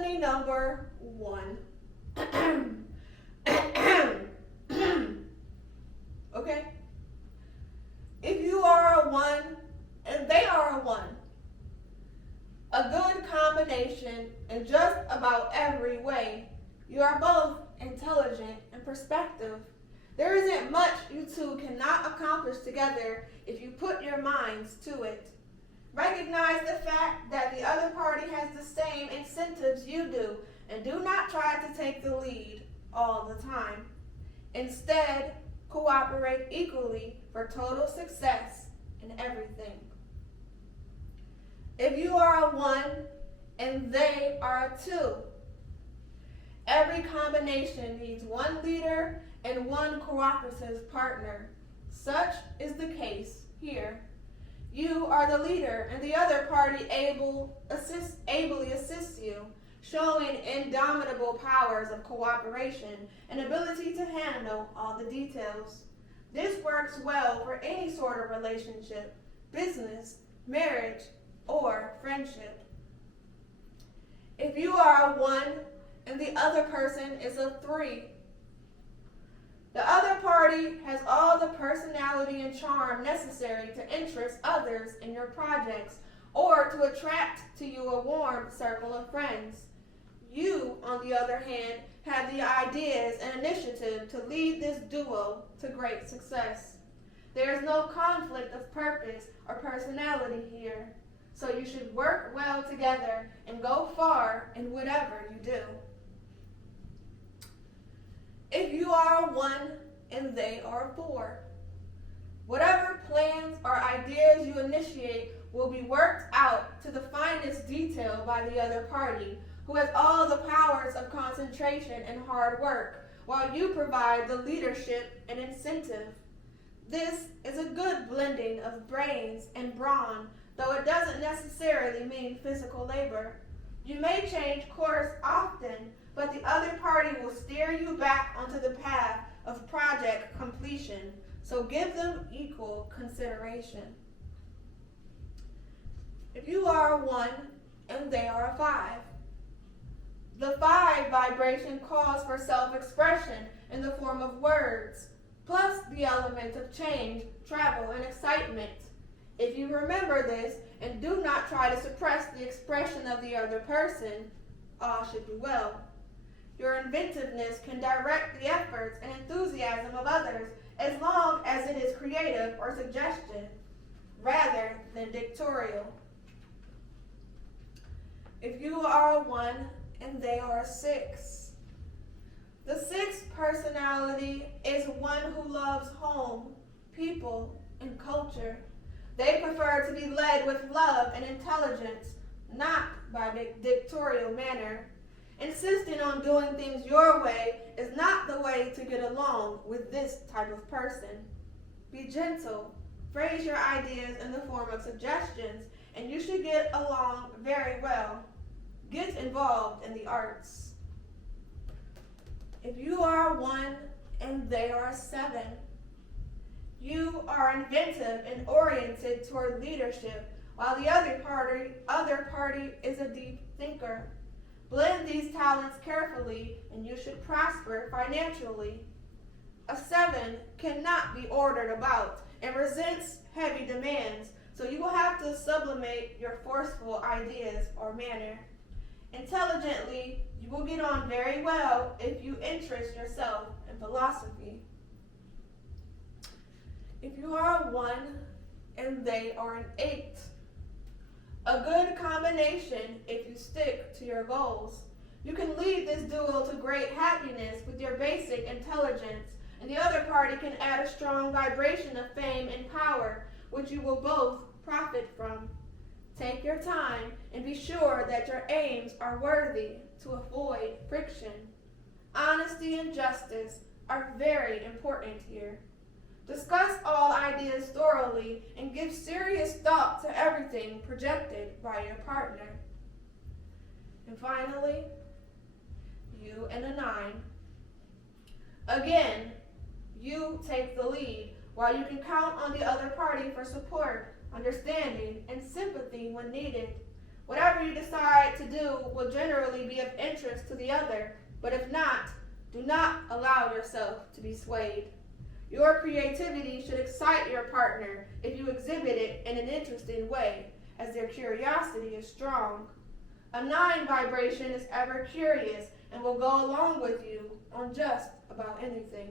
Destiny number 1. Okay? If you are a 1 and they are a 1, a good combination in just about every way. You are both intelligent and perspective. There isn't much you two cannot accomplish together if you put your minds to it. Recognize the fact that the other party has the same incentives you do, and do not try to take the lead all the time. Instead, cooperate equally for total success in everything. If you are a 1 and they are a 2, every combination needs 1 leader and 1 cooperative partner. Such is the case here. You are the leader and the other party ably assists you, showing indomitable powers of cooperation and ability to handle all the details. This works well for any sort of relationship, business, marriage, or friendship. If you are a 1 and the other person is a 3, the other party has all the personality and charm necessary to interest others in your projects or to attract to you a warm circle of friends. You, on the other hand, have the ideas and initiative to lead this duo to great success. There is no conflict of purpose or personality here, so you should work well together and go far in whatever you do. If you are a 1 and they are a 4, whatever plans or ideas you initiate will be worked out to the finest detail by the other party, who has all the powers of concentration and hard work, while you provide the leadership and incentive. This is a good blending of brains and brawn, though it doesn't necessarily mean physical labor. You may change course often, but the other party will steer you back onto the path of project completion, so give them equal consideration. If you are a 1 and they are a 5, the 5 vibration calls for self-expression in the form of words, plus the element of change, travel, and excitement. If you remember this and do not try to suppress the expression of the other person, all should be well. Your inventiveness can direct the efforts and enthusiasm of others as long as it is creative or suggestive, rather than dictatorial. If you are a 1 and they are a 6, the 6 personality is one who loves home, people, and culture. They prefer to be led with love and intelligence, not by dictatorial manner. Insisting on doing things your way is not the way to get along with this type of person. Be gentle, phrase your ideas in the form of suggestions, and you should get along very well. Get involved in the arts. If you are a 1 and they are a 7, you are inventive and oriented toward leadership, while the other party is a deep thinker. Blend these talents carefully, and you should prosper financially. A 7 cannot be ordered about and resents heavy demands, so you will have to sublimate your forceful ideas or manner. Intelligently, you will get on very well if you interest yourself in philosophy. If you are a 1 and they are an 8, a good combination if you stick to your goals. You can lead this duo to great happiness with your basic intelligence, and the other party can add a strong vibration of fame and power, which you will both profit from. Take your time and be sure that your aims are worthy to avoid friction. Honesty and justice are very important here. Discuss all ideas thoroughly and give serious thought to everything projected by your partner. And finally, you and a 9. Again, you take the lead, while you can count on the other party for support, understanding, and sympathy when needed. Whatever you decide to do will generally be of interest to the other, but if not, do not allow yourself to be swayed. Your creativity should excite your partner if you exhibit it in an interesting way, as their curiosity is strong. A 9 vibration is ever curious and will go along with you on just about anything.